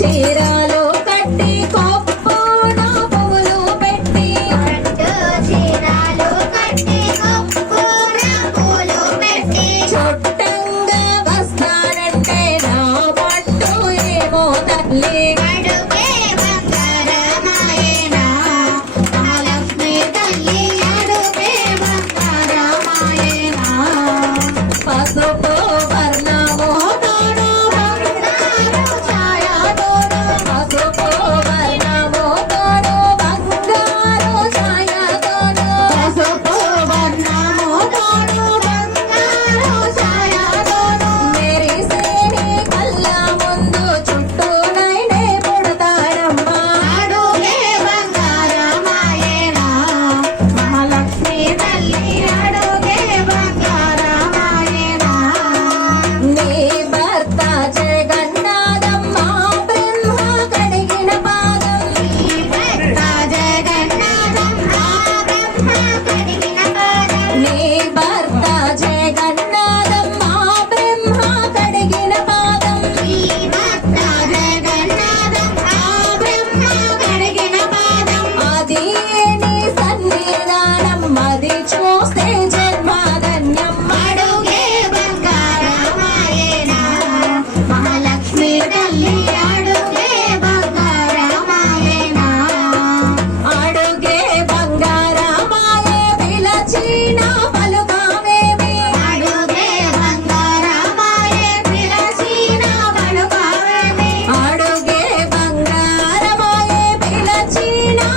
तेरा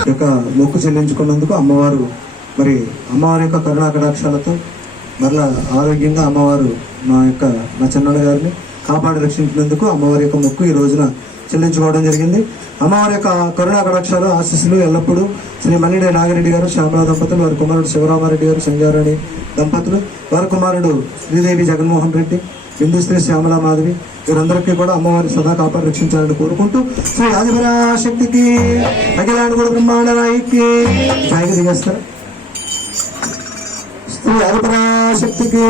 యొక్క మొక్కు చెల్లించుకున్నందుకు అమ్మవారు మరి అమ్మవారి యొక్క కరుణా కటాక్షాలతో మరలా ఆరోగ్యంగా అమ్మవారు మా యొక్క మా చిన్నన్న గారిని కాపాడి రక్షించినందుకు అమ్మవారి యొక్క మొక్కు ఈ రోజున చెల్లించుకోవడం జరిగింది. అమ్మవారి యొక్క కరుణా కటాక్షాలు ఆశీస్సులు ఎల్లప్పుడూ శ్రీ మల్లిడే నాగిరెడ్డి గారు శ్యామలా దంపతులు వారి కుమారుడు శివరామారెడ్డి గారు సంజారాణి దంపతులు వారి కుమారుడు శ్రీదేవి జగన్మోహన్ రెడ్డి బిందుశ్రీ శ్యామల మాధవి వీరందరికీ కూడా అమ్మవారి సదా కాపాడి రక్షించాలని కోరుకుంటూ శ్రీ ఆదిపరాశక్తికి అఖిలాడు కూడా బ్రహ్మాండరాయికి దిగేస్తారు. శ్రీ ఆదిపరాశక్తికి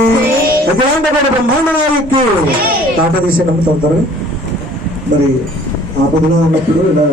అఖిలాండ కూడా బ్రహ్మాండ నాయకి తాట తీసే నమ్ముతాం త్వరగా మరి ఆపదలో ఉన్నప్పుడు ఇలా